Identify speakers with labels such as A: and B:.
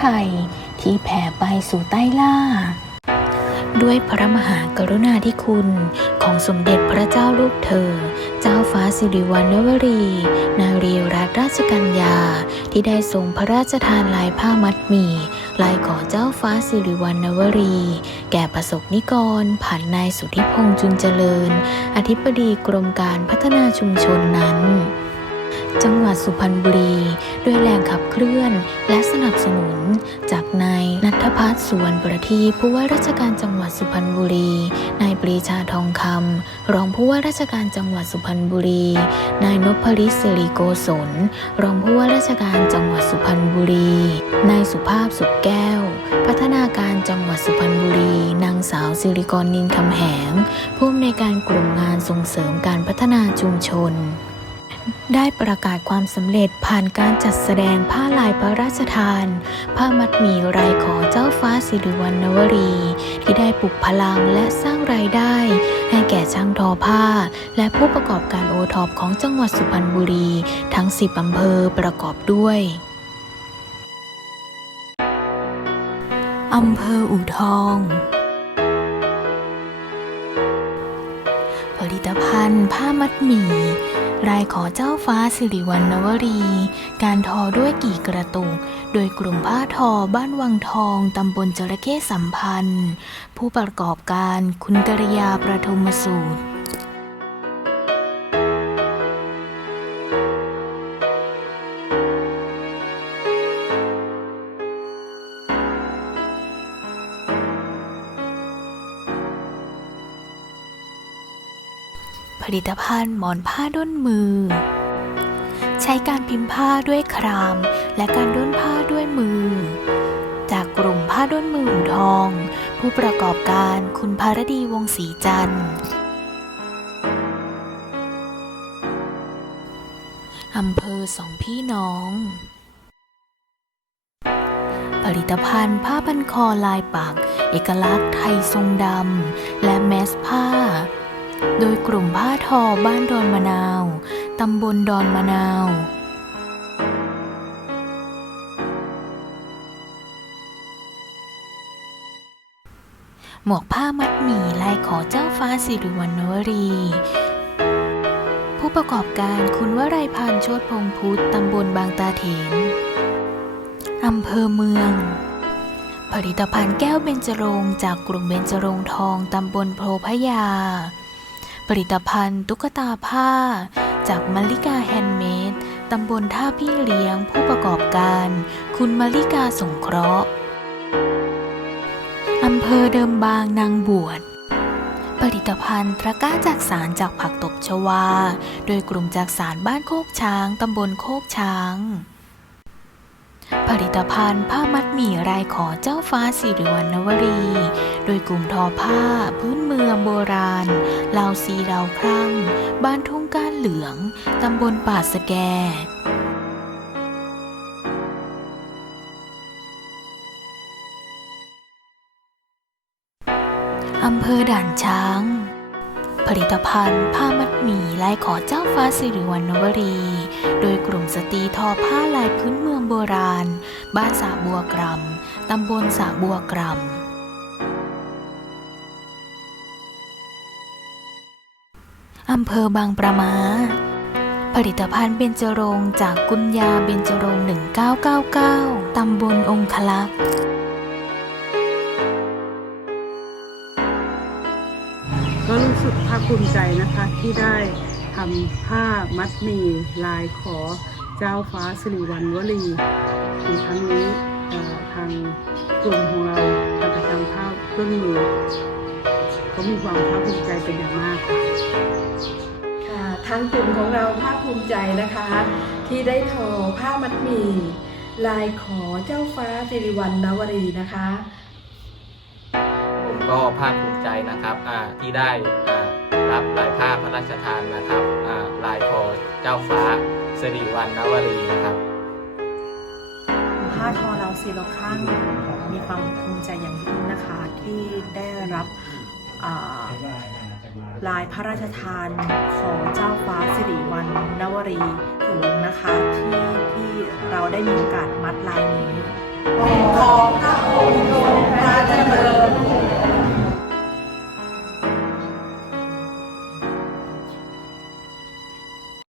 A: ไทยที่แผ่ไปสู่ใต้ล่า ด้วยพระมหากรุณาธิคุณของสมเด็จพระเจ้าลูกเธอ เจ้าฟ้าสิริวัณณวรี นารีรัตนราชกัญญา ที่ได้ทรงพระราชทานลายผ้ามัดหมี่ลายขอเจ้าฟ้าสิริวัณณวรี แก่ประสบนิกร ผ่านนายสุทธิพงษ์จุนเจริญ อธิบดีกรมการพัฒนาชุมชนนั้น จังหวัดสุพรรณบุรี ด้วยแรงขับเคลื่อน และสนับสนุน จากนายนัทพัฒน์สุวรรณประทีปผู้ว่าราชการจังหวัดสุพรรณบุรี นายปรีชาทองคำรองผู้ว่าราชการจังหวัดสุพรรณบุรี นายนพริศิริโกศลรองผู้ว่าราชการจังหวัดสุพรรณบุรี นายสุภาพสุขแก้ว พัฒนาการจังหวัดสุพรรณบุรี นางสาวสิริกรนินคำแหงผู้อำนวยการกลุ่มงานส่งเสริมการพัฒนาชุมชน ได้ประกาศความสำเร็จผ่านการจัดแสดงผ้าลายพระราชทาน ผ้ามัดหมี่ไรขอเจ้าฟ้าสิริวัณณวรี ที่ได้ปลุกพลังและสร้างรายได้ ให้แก่ช่างทอผ้า และผู้ประกอบการโอทอปของจังหวัดสุพรรณบุรี ทั้ง 10อำเภอประกอบด้วยอำเภออู่ทอง ผลิตภัณฑ์ผ้ามัดหมี่ รายขอเจ้าฟ้าสิริวัณณวรี การทอด้วยกี่กระตุก โดยกลุ่มผ้าทอบ้านวังทอง ตำบลจระเข้สัมพันธ์ ผู้ประกอบการคุณกริยาประทุมสูตร ผลิตภัณฑ์หมอนผ้าด้นมือ ใช้การพิมพ์ผ้าด้วยคราม และการด้นผ้าด้วยมือ จากกลุ่มผ้าด้นมืออู่ทอง ผู้ประกอบการคุณภารดีวงศรีจันทร์อำเภอสองพี่น้อง ผลิตภัณฑ์ผ้าพันคอลายปัก เอกลักษณ์ไทยทรงดำ และแมสผ้า โดยกลุ่มผ้าทอบ้านดอนมะนาว ตำบลดอนมะนาวหมวกผ้ามัดหมี่ลายขอเจ้าฟ้าสิริวัณณวรี ผู้ประกอบการคุณวรัยพันธ์โชตพงพุทธตำบลบางตาเถนอำเภอเมือง ผลิตภัณฑ์แก้วเบญจรงจากกลุ่มเบญจรงทองตำบลโพพยา ผลิตภัณฑ์ตุ๊กตาผ้า จากมัลลิกาแฮนด์เมดตำบลท่าพี่เลี้ยงผู้ประกอบการ คุณมัลลิกาสงเคราะห์อำเภอเดิมบางนางบวชผลิตภัณฑ์ตะกร้าจากสารจากผักตบชวา โดยกลุ่มจากสารบ้านโคกช้าง ตำบลโคกช้าง ผลิตภัณฑ์ผ้ามัดหมี่รายขอเจ้าฟ้าสิริวัณณวรี โดยกลุ่มทอผ้า พื้นเมืองโบราณลาวซีลาวครั่ง บ้านทุ่งก้านเหลือง ตำบลป่าสแกอำเภอด่านช้าง ผลิตภัณฑ์ ผ้ามัดหมี่ลายขอเจ้าฟ้าสิริวัณณวรี โดยกลุ่มสตรีทอผ้าลายพื้นเมืองโบราณ บ้านสาบัวกรำตำบลสาบัวกรำอำเภอบางประมา ผลิตภัณฑ์เบญจรงจากกุญยาเบญจรง 1999 ตำบลองคลักษ์
B: ก็รู้สึกภาคภูมิใจนะคะที่ได้ทำผ้ามัดหมี่ลายขอเจ้าฟ้าสิริวัณวลีในครั้งนี้ทางกลุ่มของเราการประจำผ้าเครื่องมือก็มีความภาคภูมิใจเป็นอย่างมากค่ะ
C: ทางกลุ่มของเราภาคภูมิใจนะคะ ที่ได้ทอผ้ามัดหมี่ลายขอเจ้าฟ้าสิริวัณณวรีนะคะ
D: ก็ภาคภูมิใจนะครับที่ได้รับลายผ้าพระราชทานนะครับลายคอเจ้าฟ้าสิริวัณณวรีนะครับ
E: ผ้าทอเราซีโรครั้งมีความภูมิใจอย่างยิ่งนะคะที่ได้รับลายพระราชทานของเจ้าฟ้าสิริวัณณวรีสูงนะคะที่ที่เราได้มีโอกาสมัดลายนี้